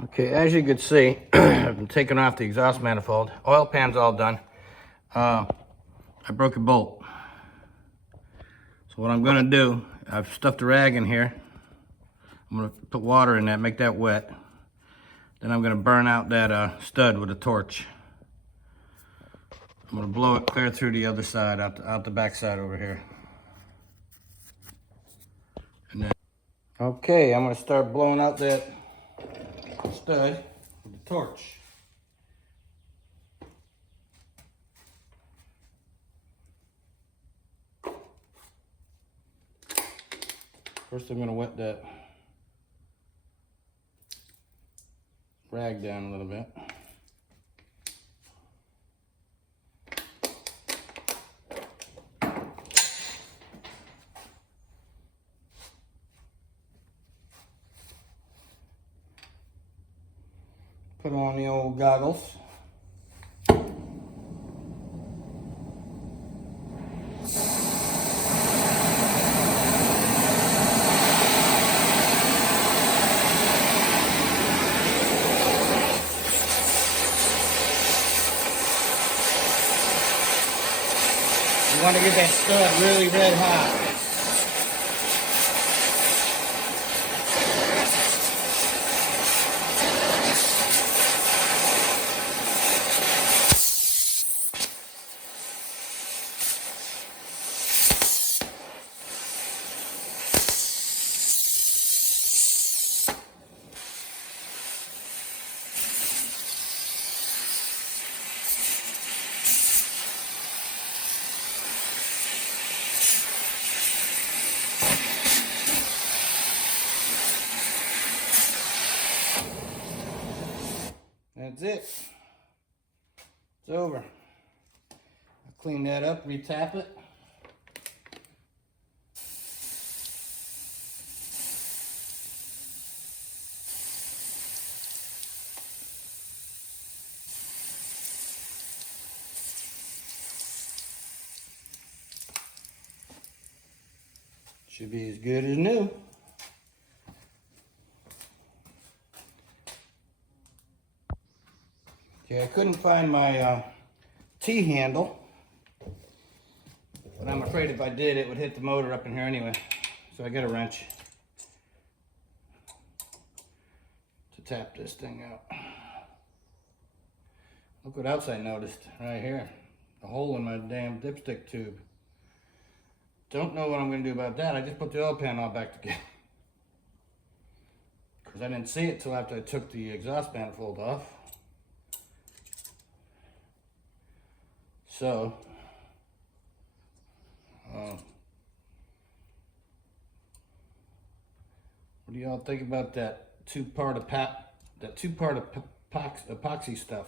Okay, as you can see, I've been taking off the exhaust manifold. Oil pan's all done. I broke a bolt. So what I'm gonna do, I've stuffed a rag in here. I'm gonna put water in that, make that wet. Then I'm gonna burn out that stud with a torch. I'm gonna blow it clear through the other side, out the back side over here. And then, okay, I'm gonna start blowing out that stud with the torch. First I'm gonna wet that rag down a little bit. Put on the old goggles. You want to get that stud really red hot. That's it. It's over. I'll clean that up, retap it. Should be as good as new. Okay, I couldn't find my T-handle, but I'm afraid if I did, it would hit the motor up in here anyway. So I got a wrench to tap this thing out. Look what else I noticed right here. A hole in my damn dipstick tube. Don't know what I'm going to do about that. I just put the oil pan all back together. Because I didn't see it till after I took the exhaust manifold off. So, what do y'all think about that two-part epoxy stuff?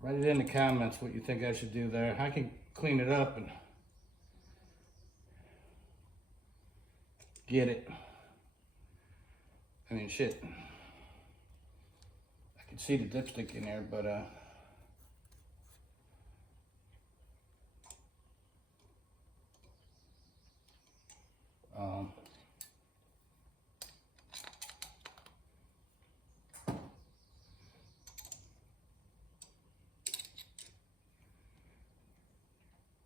Write it in the comments what you think I should do there. I can clean it up and get it. I mean, shit. I can see the dipstick in there, but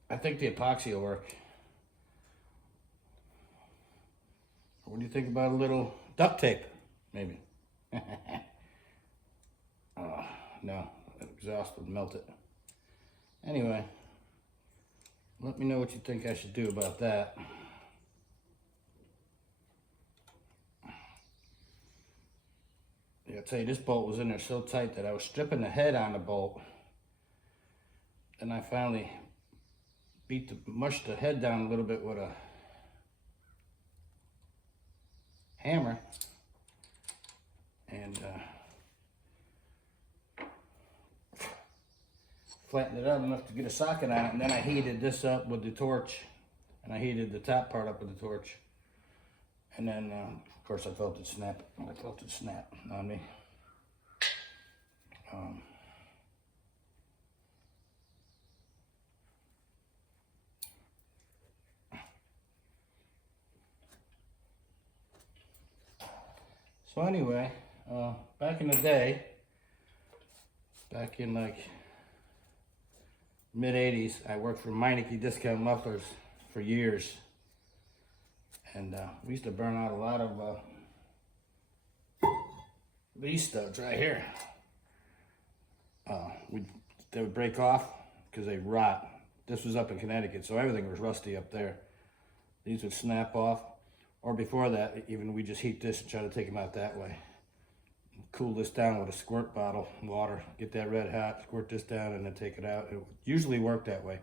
I think the epoxy will work. What do you think about a little duct tape, maybe? No, that exhaust would melt it. Anyway, let me know what you think I should do about that. Yeah, I'll tell you, this bolt was in there so tight that I was stripping the head on the bolt. Then I finally mushed the head down a little bit with a hammer and flattened it out enough to get a socket on it, and then I heated this up with the torch, and I heated the top part up with the torch, and then of course I felt it snap. On me. So anyway, back in the day, back in like mid-80s, I worked for Meineke Discount Mufflers for years. And we used to burn out a lot of these studs right here. They would break off because they rot. This was up in Connecticut, so everything was rusty up there. These would snap off. Or before that, even we just heat this and try to take them out that way. Cool this down with a squirt bottle of water. Get that red hot, squirt this down, and then take it out. It usually worked that way.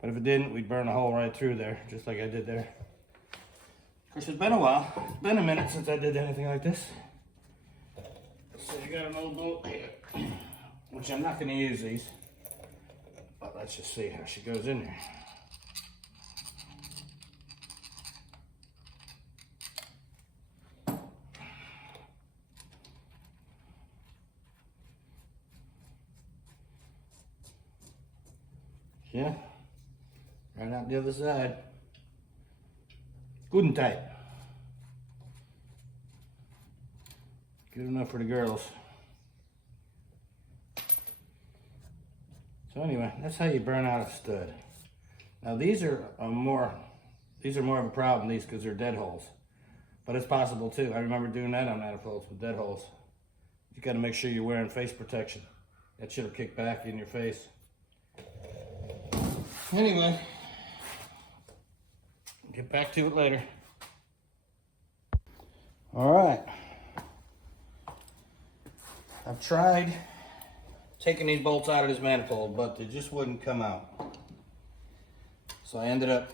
But if it didn't, we'd burn a hole right through there, just like I did there. Of course, it's been a while. It's been a minute since I did anything like this. So you got an old bolt here, which I'm not going to use these. But let's just see how she goes in there. Yeah, right out the other side. Good and tight. Good enough for the girls. So anyway, that's how you burn out a stud. Now these are more of a problem, these, because they're dead holes. But it's possible too. I remember doing that on manifolds with dead holes. You got to make sure you're wearing face protection. That should have kicked back in your face. Anyway, get back to it later. All right. I've tried taking these bolts out of this manifold, but they just wouldn't come out. So I ended up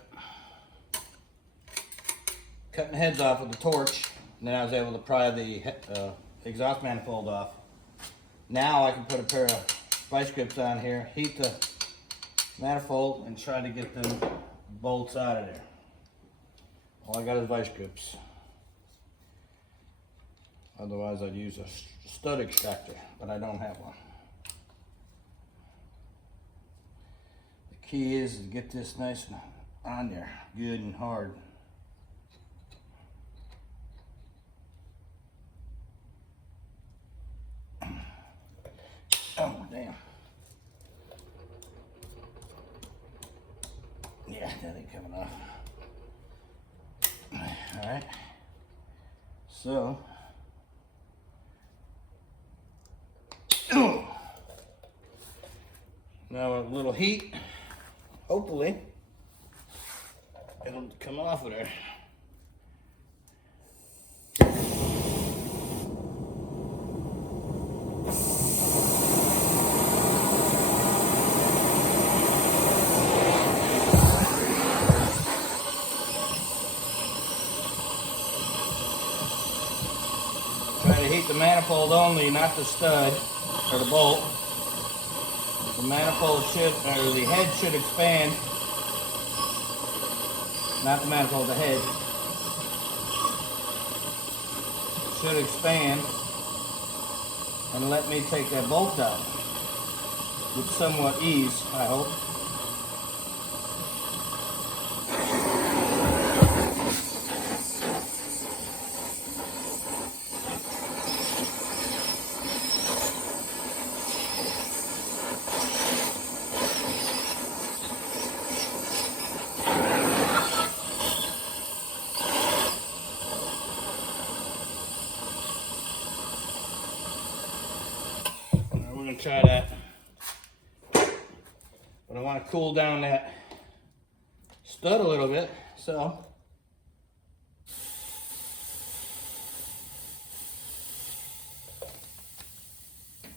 cutting the heads off with a torch, and then I was able to pry the exhaust manifold off. Now I can put a pair of vice grips on here, heat the manifold, and try to get them bolts out of there. All I got is vice grips. Otherwise I'd use a stud extractor, but I don't have one. The key is to get this nice and on there, good and hard. Oh, damn. Yeah, that ain't coming off. All right. So, now a little heat, hopefully it'll come off of there. Try to heat the manifold only, not the stud or the bolt. The manifold should, or the head should expand. Not the manifold, the head. Should expand and let me take that bolt out with somewhat ease, I hope. We're going to try that, but I want to cool down that stud a little bit, so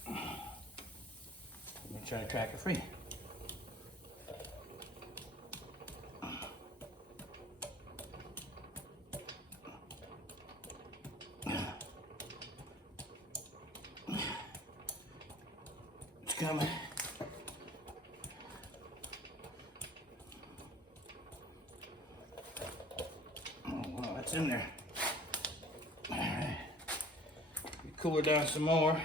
I'm going to try to crack it free. Coming. Oh, wow, that's in there. All right. Cool her down some more.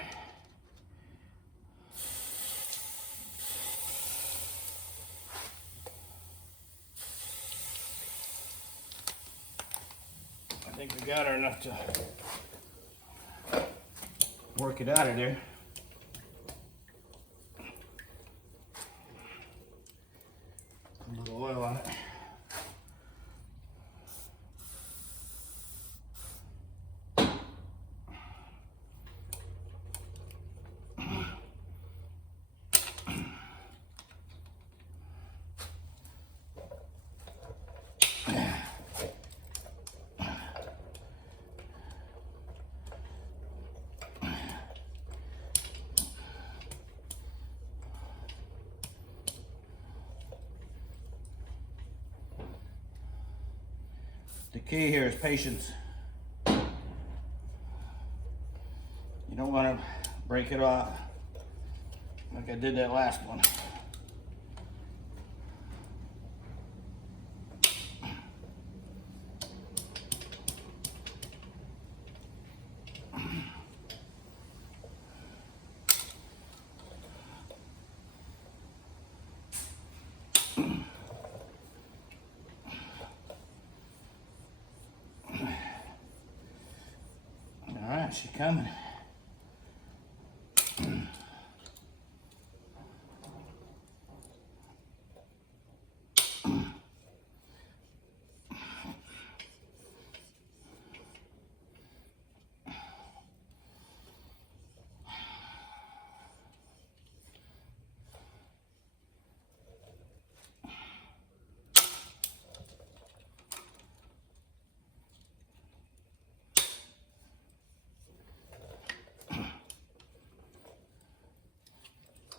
I think we got her enough to work it out of there. Put a little oil on it. The key here is patience. You don't want to break it off like I did that last one. She's coming.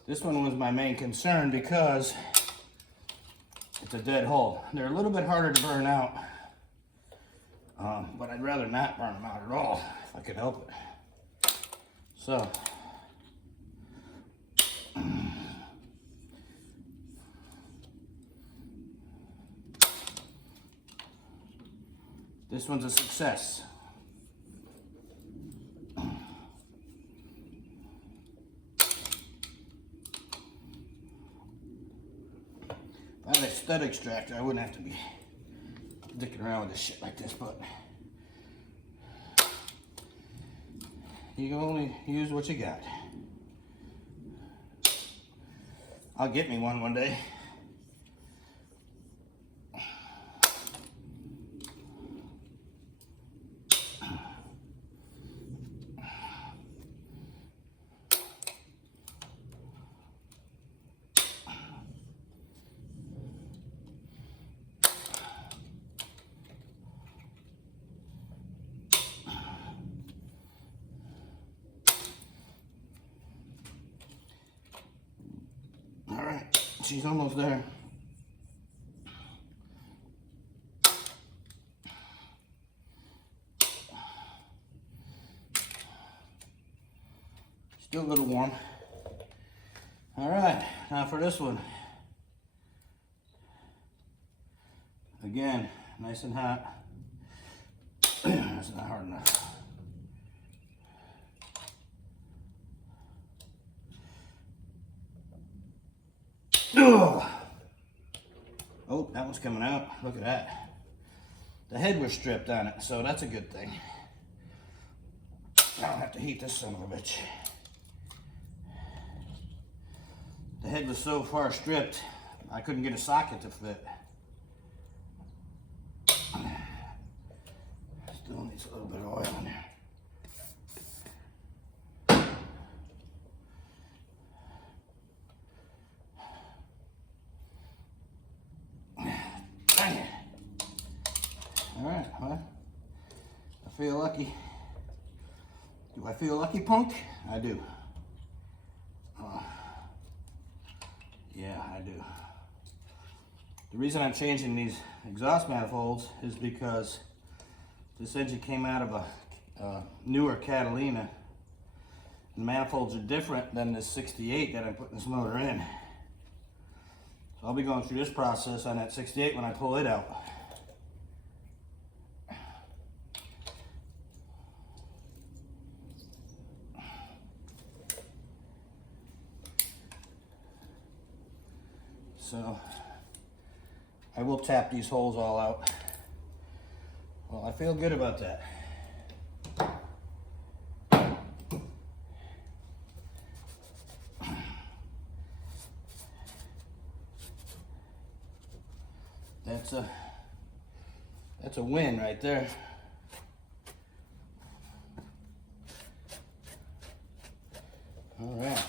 This one was my main concern because it's a dead hole. They're a little bit harder to burn out, but I'd rather not burn them out at all if I could help it. So, this one's a success. If I had a stud extractor, I wouldn't have to be dicking around with this shit like this, but you can only use what you got. I'll get me one day. She's almost there. Still a little warm. All right, now for this one. Again, nice and hot. That's not hard enough. Oh, that one's coming out. Look at that. The head was stripped on it, so that's a good thing. I don't have to heat this son of a bitch. The head was so far stripped, I couldn't get a socket to fit. Still needs a little bit of oil in there. Alright, well, I feel lucky. Do I feel lucky, punk? I do. Yeah, I do. The reason I'm changing these exhaust manifolds is because this engine came out of a newer Catalina. The manifolds are different than this 68 that I'm putting this motor in. So I'll be going through this process on that 68 when I pull it out. So I will tap these holes all out. Well, I feel good about that. That's a win right there. All right.